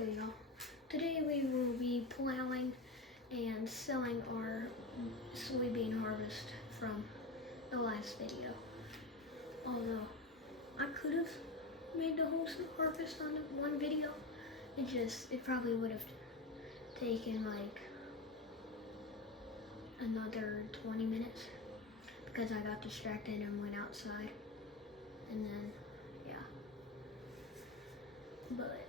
Okay, y'all. Today we will be plowing and selling our soybean harvest from the last video. Although I could have made the whole harvest on one video, it probably would have taken like another 20 minutes because I got distracted and went outside, and then yeah. But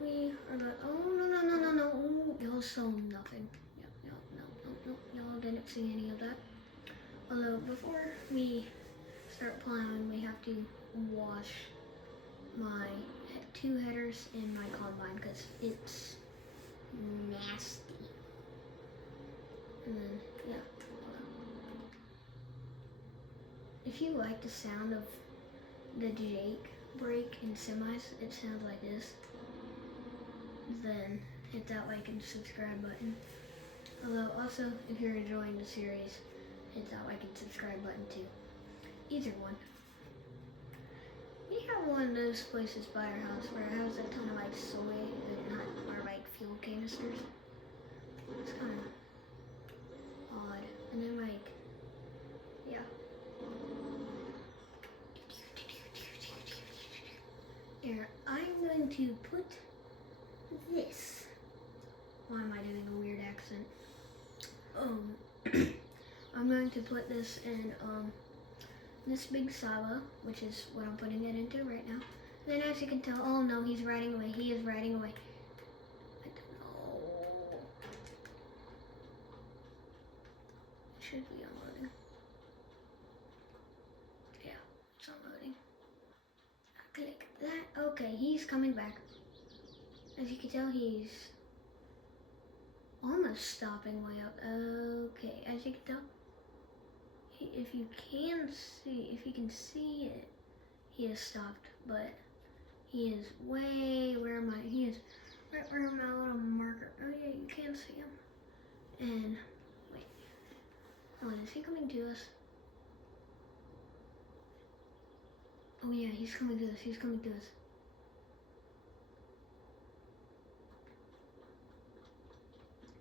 we are not. Oh no! Ooh, y'all saw nothing. No. Y'all didn't see any of that. Although before we start plowing, we have to wash my two headers in my combine because it's nasty. And then yeah. If you like the sound of the Jake brake in semis, it sounds like this. Then hit that like and subscribe button. Although also, if you're enjoying the series, hit that like and subscribe button too. Either one. We have one of those places by our house where it has a ton of like soy or like fuel canisters. It's kind of odd. And then like, yeah. Here, I'm going to put this. Why am I doing a weird accent? I'm going to put this in this big silo, which is what I'm putting it into right now. Then as you can tell, oh no, he's riding away. He is riding away. I don't know. It should be unloading. Yeah, it's unloading. Click that. Okay, he's coming back. As you can tell, he's almost stopping way up. Okay, as you can tell, if you can see it, he has stopped, but he is way where he is right where my little marker. Oh yeah, you can see him. And wait, oh, is he coming to us? Oh yeah, he's coming to us. He's coming to us.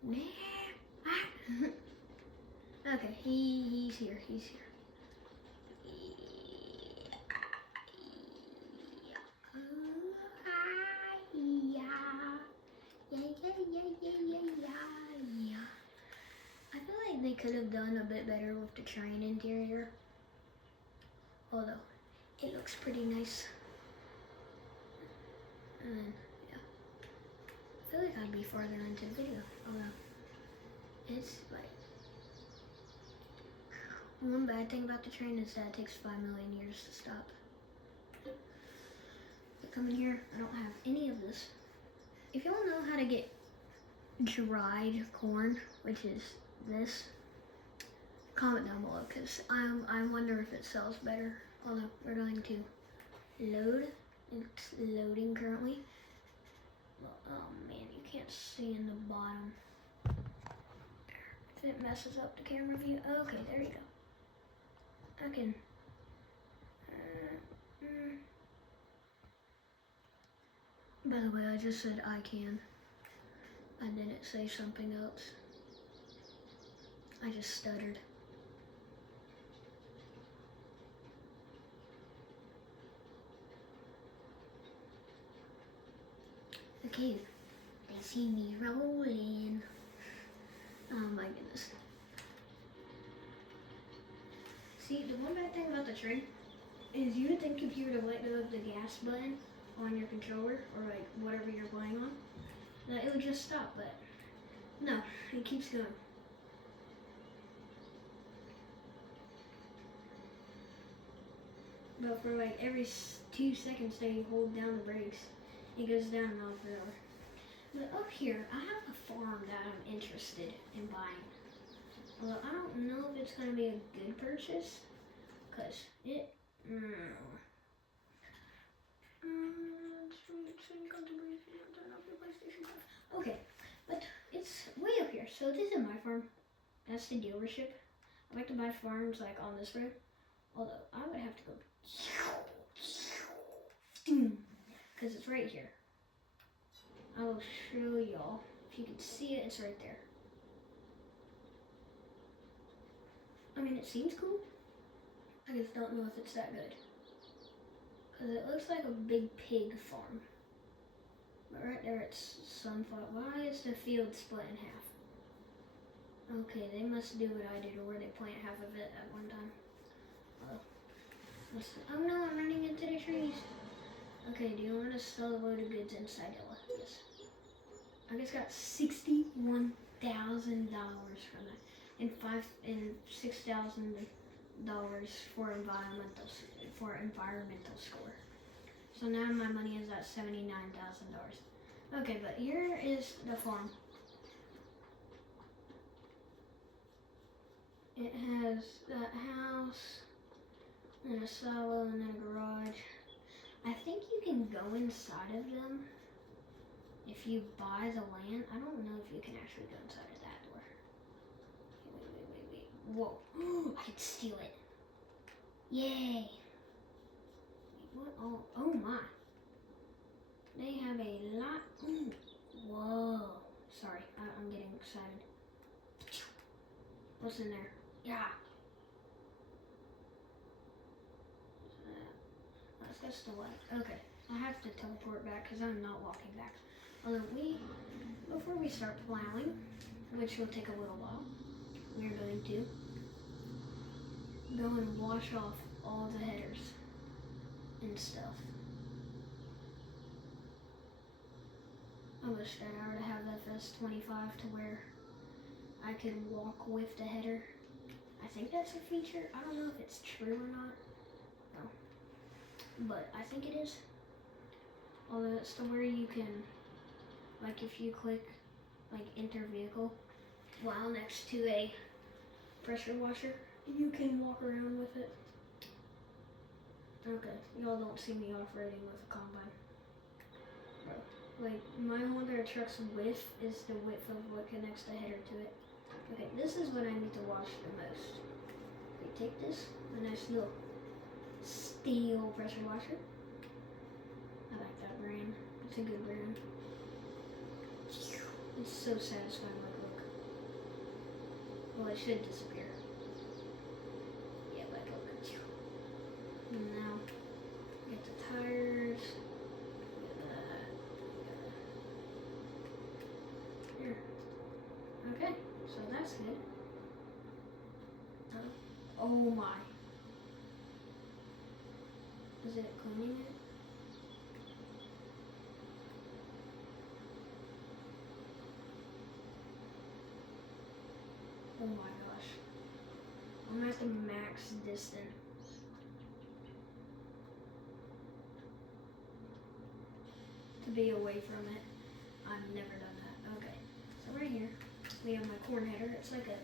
Nah. Okay, he's here. He's here. Yeah. I feel like they could have done a bit better with the train interior. Although, it looks pretty nice. And then, yeah. I feel like I'd be farther into the video. Although, it's like, one bad thing about the train is that it takes 5 million years to stop. But coming here, I don't have any of this. If y'all know how to get dried corn, which is this, comment down below, because I wonder if it sells better. Although we're going to load. It's loading currently. Oh man, you can't see in the bottom. If it messes up the camera view. Okay, there you go. I can. By the way, I just said I can. I didn't say something else. I just stuttered. Okay, they see me rolling. Oh my goodness. See, the one bad thing about the train is you would think if you were to let go of the gas button on your controller or like whatever you're playing on, that it would just stop, but no, it keeps going. But for like every 2 seconds that you hold down the brakes, it goes down miles per hour. But up here, I have a farm that I'm interested in buying. Although I don't know if it's going to be a good purchase, because it, okay, but it's way up here. So this is my farm. That's the dealership. I like to buy farms like on this road. Although I would have to go because it's right here. I will show y'all. If you can see it, it's right there. I mean, it seems cool. I just don't know if it's that good. Because it looks like a big pig farm. But right there it's sunflower. Why is the field split in half? Okay, they must do what I did, or they plant half of it at one time. Oh no, I'm running into the trees. Okay, do you want to sell a load of goods inside Ella? Yes. I just got $61,000 from that, and $6,000 for environmental score. So now my money is at $79,000. Okay, but here is the farm. It has that house, and a silo, and then a garage. I think you can go inside of them if you buy the land. I don't know if you can actually go inside of that door. Wait. Whoa. I can steal it. Yay. Wait, what? Oh my. They have a lot. Ooh. Whoa. Sorry, I'm getting excited. What's in there? Yeah. That's the way. Okay, I have to teleport back because I'm not walking back. Although before we start plowing, which will take a little while, we're going to go and wash off all the headers and stuff. I wish that I would have FS25 to where I could walk with the header. I think that's a feature. I don't know if it's true or not. No. But I think it is. Although it's to where you can, like if you click like enter vehicle while next to a pressure washer, you can walk around with it. Okay, y'all don't see me off-roading with a combine. Like my older truck's width is the width of what connects the header to it. Okay, this is what I need to wash the most. We take this, a nice little steel pressure washer. I like that brand. It's a good brand. It's so satisfying. Like, look. Well, it should disappear. Yeah, like, look. And now, get the tires. Get that. Here. Okay, so that's good. Oh my. Is it cleaning it? Oh my gosh. I'm at the max distance. To be away from it. I've never done that. Okay. So right here, we have my corn header. It's like a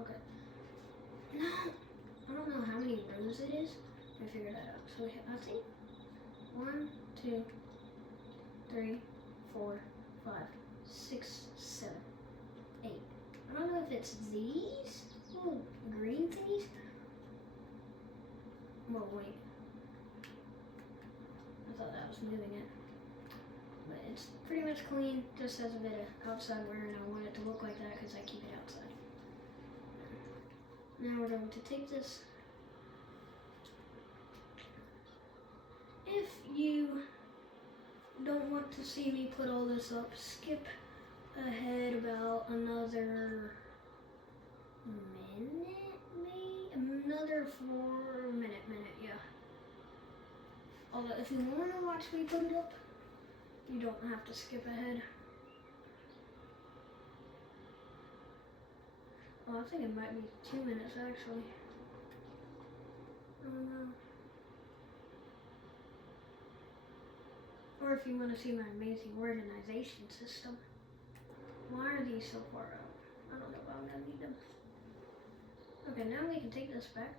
okay. No, I don't know how many rows it is. I figured that out. So we have, I think 1, 2, 3, 4, 5, 6, 7, 8. I don't know if it's these little green thingies. Well, wait. I thought that was moving it. But it's pretty much clean, just has a bit of outside wear, and I want it to look like that because I keep it outside. Now we're going to take this. If you don't want to see me put all this up, skip ahead about another minute, maybe? Another 4 minute, yeah. Although if you want to watch me put it up, you don't have to skip ahead. Oh, I think it might be 2 minutes actually. Oh no. Or if you want to see my amazing organization system. Why are these so far out? I don't know if I'm gonna need them. Okay, now we can take this back.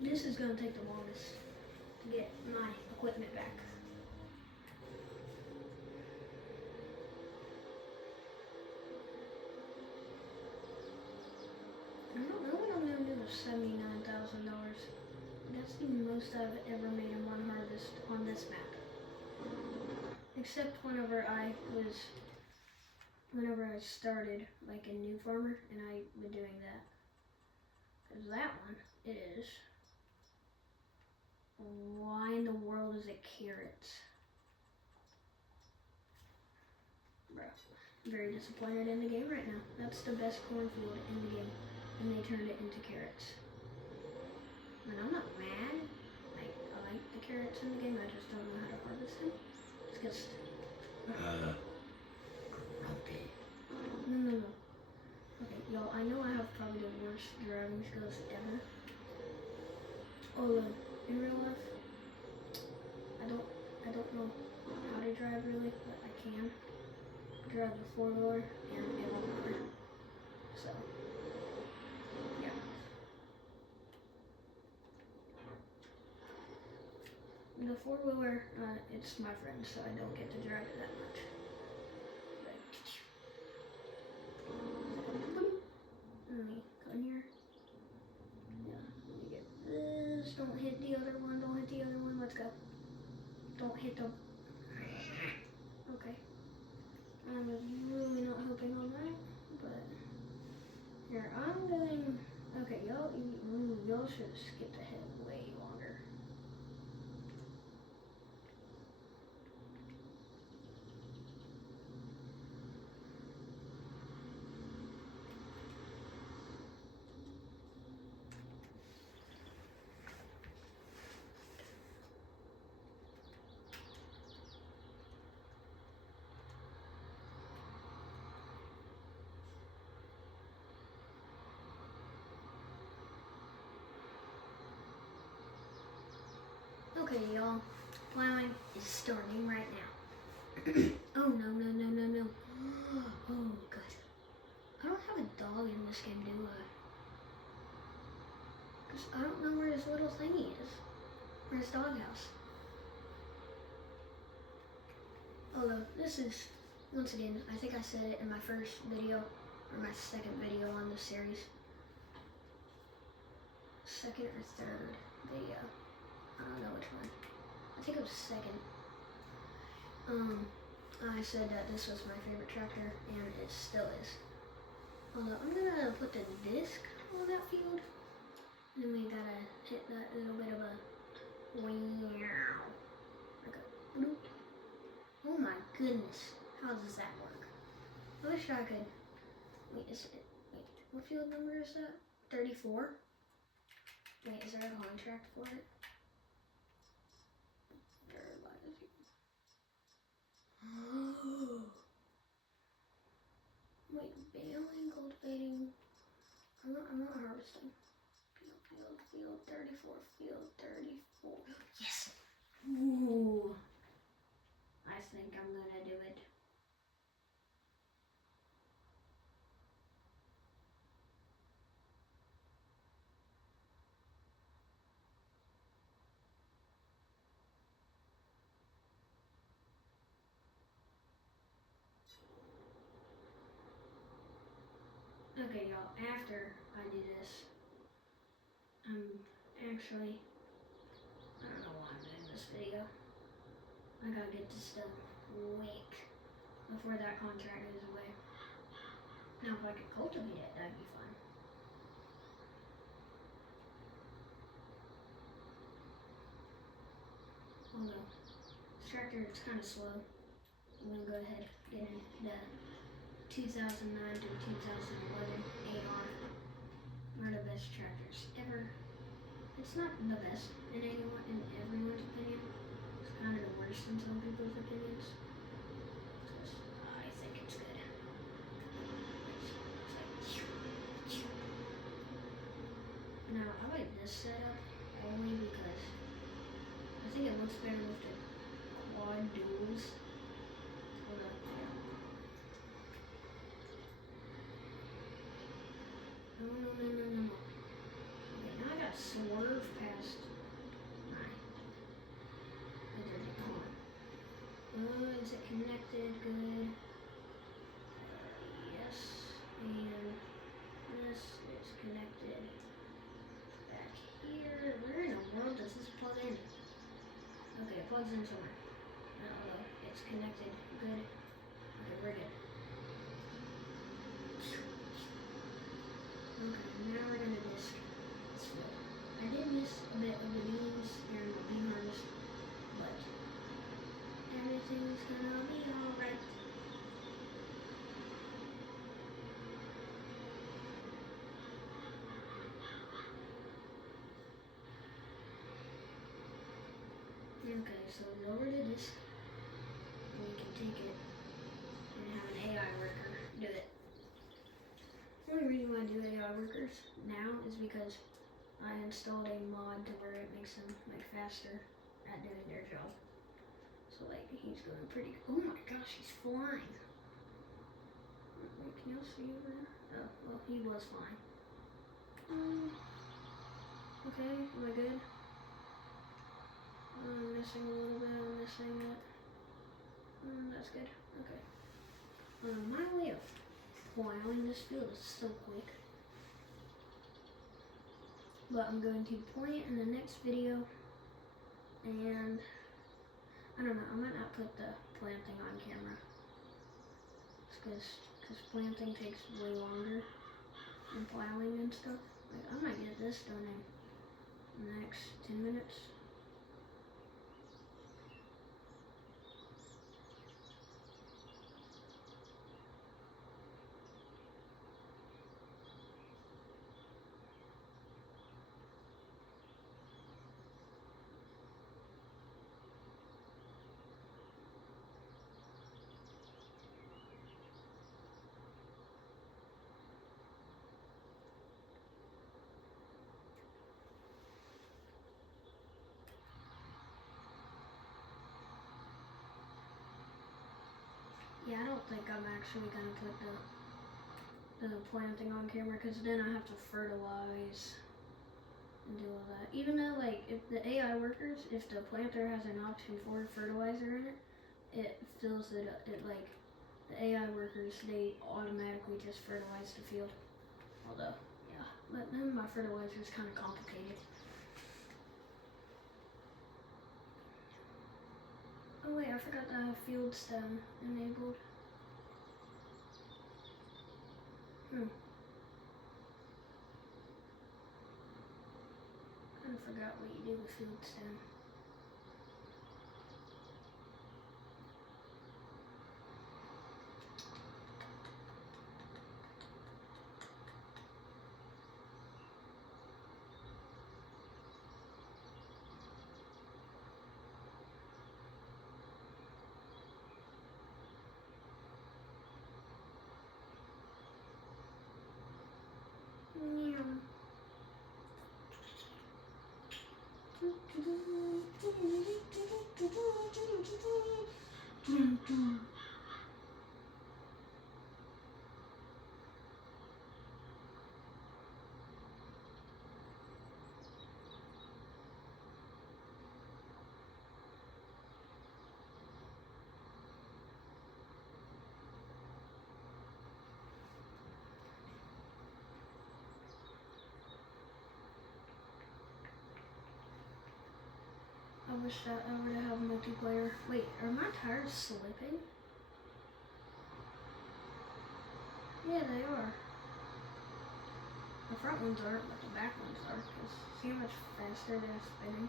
This is gonna take the longest to get my equipment back. most I've ever made in one harvest on this map. Except whenever I started like a new farmer and I was doing that. Because that one is, why in the world is it carrots? Bruh, I'm very disappointed in the game right now. That's the best cornfield in the game. And they turned it into carrots. And I'm not mad. I like the carrots in the game, I just don't know how to harvest them. It's just... Grumpy. No. Okay, y'all, I know I have probably the worst driving skills ever. Although, in real life, I don't know how to drive really, but I can drive a 4-wheeler and a 1-wheeler. So, yeah. The 4-wheeler, it's my friend, so I don't get to drive it that much. Let me go in here. Yeah, let me get this. Don't hit the other one, don't hit the other one. Let's go. Don't hit the... Okay. I was really not hoping on that, but... Here, I'm doing... Okay, y'all should have skipped ahead way longer. Okay, y'all. Plowing is starting right now. Oh, no. Oh, good. I don't have a dog in this game, do I? Because I don't know where his little thingy is. Or his doghouse. Although, this is, once again, I think I said it in my first video, or my second video on this series. Second or third video. I don't know which one. I think it was second. I said that this was my favorite tractor, and it still is. Although, I'm gonna put the disc on that field. And then we gotta hit that little bit of a wow. Okay. Bloop. Oh my goodness. How does that work? I wish I could. Wait, what field number is that? 34? Wait, is there a contract for it? Wait, baling, cultivating. I'm not harvesting. Field 34, field 34. Yes! Ooh. I think I'm gonna do it. Okay, y'all, after I do this, I'm actually, I don't know why I'm doing this video. I gotta get this done quick before that contract goes away. Now, if I could cultivate it, that'd be fun. Although, this tractor is kind of slow. I'm gonna go ahead and get in the 2009 to 2011 AR. One of the best tractors ever. It's not the best in everyone's opinion. It's kind of the worst in some people's opinions. Because I think it's good. Now, I like this setup only because I think it looks better with the quad duals. Hold on, yeah. No. Okay, now I got swerve past. Alright. Come on. Is it connected? Good. Yes. And this is connected back here. Where in the world does this plug plugs in somewhere. Although it's connected good. Okay, we're good. Okay, now we're gonna disc this field. I did miss a bit of the beans during the bean harvest, but everything's gonna be alright. Okay, so lower the disc, and we can take it and have an AI worker do it. The only reason why I do AI workers now is because I installed a mod to where it makes them like faster at doing their job. So like he's going pretty. Oh my gosh, he's flying! Wait, can y'all see over there? Oh, well, he was flying. Okay, am I good? I'm missing a little bit. I'm missing it. That's good. Okay. My way of plowing this field is so quick. But I'm going to plant in the next video, and I don't know, I might not put the planting on camera, because planting takes way longer than plowing and stuff. Like, I might get this done in the next 10 minutes. Yeah, I don't think I'm actually going to put the planting on camera, because then I have to fertilize and do all that. Even though, like, if the AI workers, if the planter has an option for fertilizer in it, it fills it up. It, like, the AI workers, they automatically just fertilize the field. Although, yeah, but then my fertilizer is kind of complicated. Oh wait, I forgot to have field stem enabled. Kind of forgot what you do with field stem. I wish that I would have multiplayer. Wait, are my tires slipping? Yeah, they are. The front ones aren't, but the back ones are. Cause see how much faster they're spinning?